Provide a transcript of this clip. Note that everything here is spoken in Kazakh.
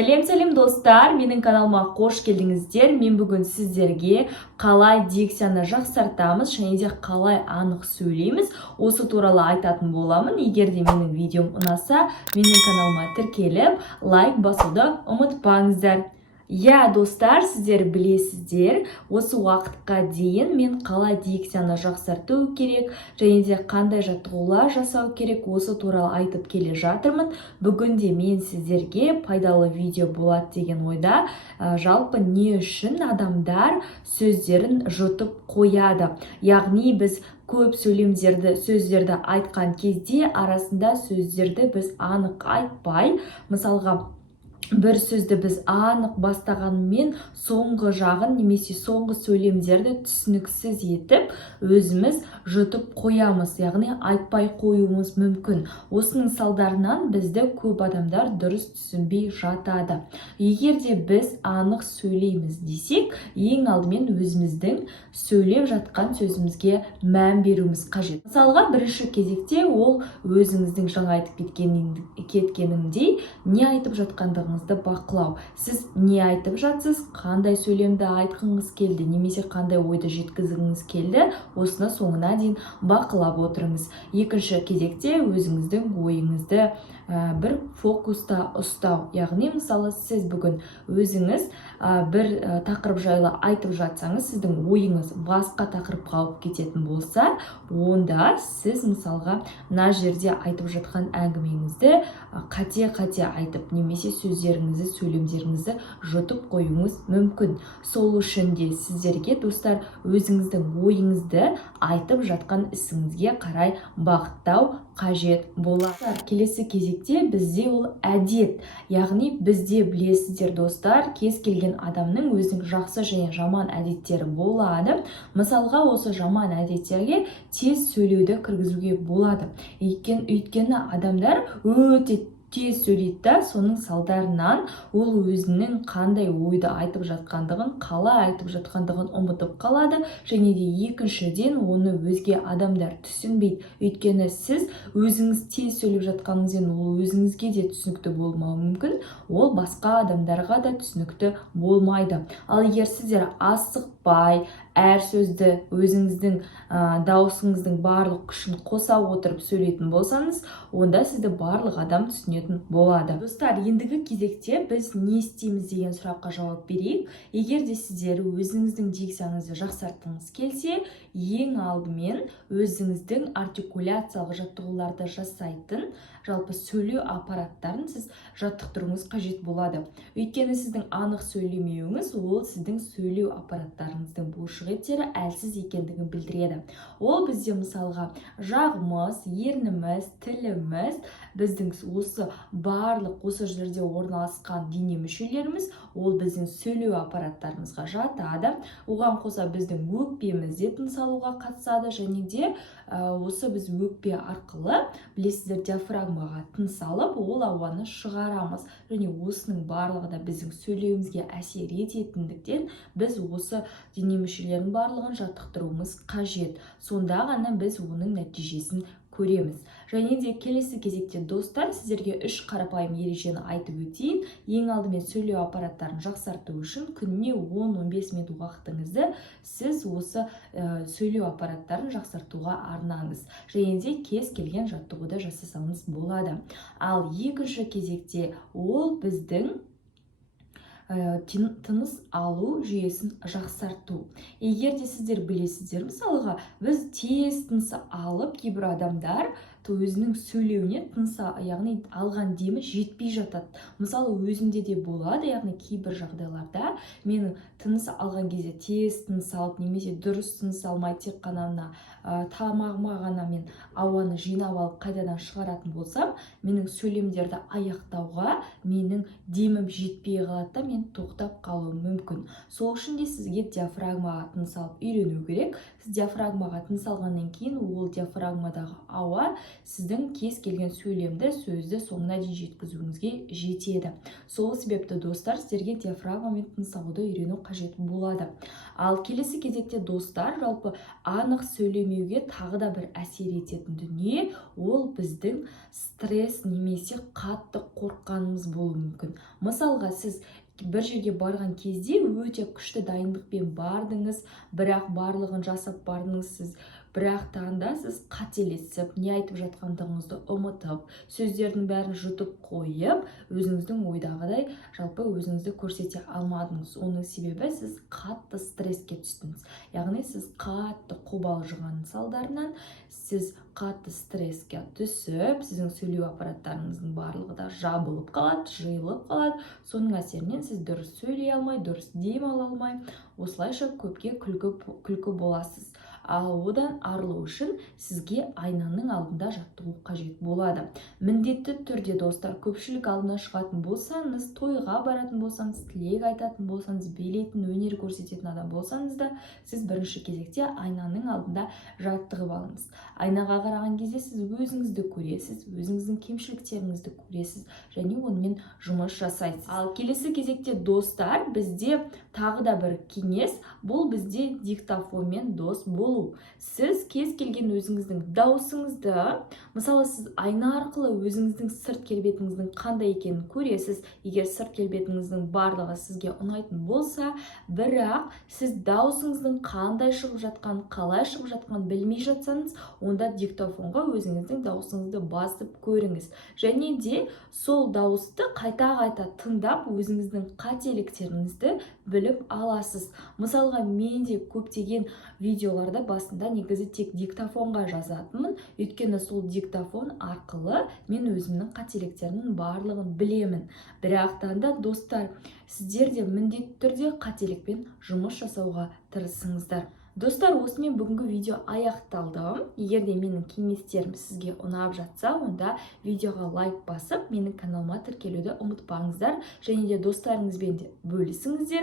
Сәлем достар, менің каналыма қош келдіңіздер. Мен бүгін сіздерге қалай дикцияны жақсартамыз және де қалай анық сөйлейміз, осы туралы айтатын боламын. Егер де менің видеом ұнаса, менің каналыма тіркеліп, лайк басуды ұмытпаңыздар. Достар, сіздер білесіздер, осы уақытқа дейін мен қалай дикцияны жақсарту керек және де қандай жаттығулар жасау керек, осы туралы айтып келе жатырмын. Бүгінде мен сіздерге пайдалы видео болады деген ойда. Жалпы не үшін адамдар сөздерін жұтып қояды? Яғни біз көп сөздерді айтқан кезде арасында сөздерді біз анық айтпай, мысалға бір сөзді біз анық бастағанмен соңғы жағын немесе соңғы сөйлемдерді түсініксіз етіп өзіміз жұтып қоямыз, яғни айтпай қоюымыз мүмкін. Осының салдарынан бізді көп адамдар дұрыс түсінбей жатады. Егер де біз анық сөйлейміз десек, ең алдымен өзіміздің сөйлеп жатқан сөзімізге мән беруіміз қажет. Мысалға, бірінші кезекте ол өзіңіздің жаңа айтып кеткенімдей не айтып жатқандығыңызды бақылау. Сіз не айтып жатсыз, қандай сөйлемді айтқыңыз келді, немесе қандай ойды жеткізгіңіз келді, осыны соңына дейін бақылап отырыңыз. Екінші кезекте өзіңіздің ойыңызды бір фокуста ұстау. Яғни, мысалы, сіз бүгін өзіңіз бір тақырып жайлы айтып жатсаңыз, сіздің ойыңыз басқа тақырыпқа алып кететін болса, онда сіз мысалға мына жерде айтып жатқан әңгімеңізді қате айтып, немесе сөйлемдеріңізді жұтып қоюыңыз мүмкін. Сол үшін де сіздерге, достар, өзіңіздің ойыңызды айтып жатқан ісіңізге қарай бағыттау қажет болады. Келесі кезекте бізде ол әдет. Яғни бізде, білесіздер достар, кез келген адамның өзінің жақсы және жаман әдеттері болады. Мысалға, осы жаман әдеттерге тез сөйлеуді кіргізуге болады. Өйткені адамдар өте тез сөйлейді, соның салдарынан ол өзінің қандай ойды айтып жатқандығын, қалай айтып жатқандығын ұмытып қалады, және де екіншіден оны өзге адамдар түсінбейді. Өйткені сіз өзіңіз тез сөйлеп жатқаныңызбен ол өзіңізге де түсінікті болмауы мүмкін, ол басқа адамдарға да түсінікті болмайды. Ал егер сіздер асықпай, әр сөзді өзіңіздің даусыңыздың барлық күшін қоса отырып сөйлейтін болсаңыз, онда сізді барлық адам түсінетін болады. Достар, ендігі кезекте біз не істейміз деген сұраққа жауап берейік. Егер де сіздер өзіңіздің дикцияңызды жақсартқыңыз келсе, ең алдымен өзіңіздің артикуляциялық жаттығуларды жасайтын жалпы сөйлеу аппараттарын сіз жаттықтыруыңыз қажет болады. Өйткені сіздің анық сөйлемеуіңіз ол сіздің сөйлеу аппараттарыңыздың бұлшықеттері әлсіз екендігін білдіреді. Ол бізде мысалға жағымыз, ерніміз, тіліміз, біздің осы жерде орналасқан дене мүшелеріміз, ол біздің сөйлеу аппараттарымызға жатады. Оған қоса біздің өкпеміз де тыныс алуға қатысады, және де осы біз өкпе арқылы, білесіздер, диафрагмаға тыныс алып, ол ауаны шығарамыз. Және осының барлығы да біздің сөйлеуімізге әсер ететіндіктен біз осы дене мүшелерінің барлығын жаттықтыруымыз қажет. Сонда ғана біз оның нәтижесін көреміз. Және де келесі кезекте, достар, сіздерге 3 қарапайым ережені айтып өтейін. Ең алдымен сөйлеу аппараттарын жақсарту үшін күніне 10-15 минут уақытыңызды сіз осы сөйлеу аппараттарын жақсартуға арнаңыз. Және де кез келген жаттығуды жасасаңыз болады. Ал екінші кезекте ол біздің тыныс алу жүйесін жақсарту. Егер де сіздер білесіздер, мысалға, біз тез тыныс алып, кейбір адамдар өзінің сөйлеуіне яғни алған демі жетпей жатады. Мысалы, өзімде де болады, яғни кейбір жағдайларда менің тыныс алған кезде тез тыныс алып, немесе дұрыс тыныс алмай, тек қана тамағыма ғана мен ауаны жинап алып қайтадан шығаратын болсам, менің сөйлемдерді аяқтауға менің демім жетпей қалады да мен тоқтап қалуым мүмкін. Сол үшін де сізге диафрагмаға тыныс алып үйрену керек. Сіз диафрагмаға тыныс алғаннан кейін ол диафрагмадағы ауа сіздің кез келген сөйлемді, сөзді соңына дейін жеткізуіңізге жетеді. Сол себепті достар, сіздерге диафрагмамен тыныс алуды үйрену қажет болады. Ал келесі кезекте достар, жалпы анық сөйлемеуге тағы да бір әсер ететін дүние, ол біздің стресс немесе қатты қорыққанымыз болуы мүмкін. Мысалға, сіз бір жерге барған кезде өте күшті дайындықпен бардыңыз, бірақ барлығын жасап бардыңыз, сіз бірақ таңда сіз қателесіп, не айтып жатқандығыңызды ұмытып, сөздердің бәрін жұтып қойып, өзіңіздің ойдағыдай жалпы өзіңізді көрсете алмадыңыз. Оның себебі сіз қатты стресске түстіңіз. Яғни сіз қатты қобалжығанның салдарынан сіз қатты стресске түсіп, сіздің сөйлеу аппараттарыңыздың барлығы да жабылып қалады, жиылып қалады. Соның әсерінен сіз дұрыс сөйлей алмай, дұрыс дем ала алмай, осылайша көпке күлкі боласыз. Ал одан арылу үшін сізге айнаның алдында жаттығу қажет болады. Міндетті түрде достар, көпшілік алдына шығатын болсаңыз, тойға баратын болсаңыз, тілек айтатын болсаңыз, билейтін, өнер көрсететін адам болсаңыз да, сіз бірінші кезекте айнаның алдында жаттығып алыңыз. Айнаға қараған кезде сіз өзіңізді көресіз, өзіңіздің кемшіліктеріңізді көресіз және онымен жұмыс жасайсыз. Ал келесі кезекте достар, бізде тағы да бір кеңес, бұл бізде диктофонмен дос болу. Сіз кез келген өзіңіздің даусыңызды, мысалы сіз айна арқылы өзіңіздің сырт келбетіңіздің қандай екенін көресіз. Егер сырт келбетіңіздің барлығы сізге ұнайтын болса, бірақ сіз даусыңыздың қандай шығып жатқанын, қалай шығып жатқанын білмей жатсаңыз, онда диктофонға өзіңіздің даусыңызды басып көріңіз. Және де сол дауысты қайта-қайта тыңдап, өзіңіздің қателіктеріңізді біліп аласыз. Мысалға, мен де көптеген видеоларда басында негізі тек диктофонға жазатынмын, өйткені сол диктофон арқылы мен өзімнің қателіктерінің барлығын білемін. Бірақтан да достар, сіздер де міндетті түрде қателікпен жұмыс жасауға тырысыңыздар. Достар, осымен бүгінгі видео аяқталды. Егер де менің кеңестерім сізге ұнап жатса, онда видеоға лайк басып, менің каналыма тіркелуді ұмытпаңыздар, және де достарыңызбен де бөлісіңіздер.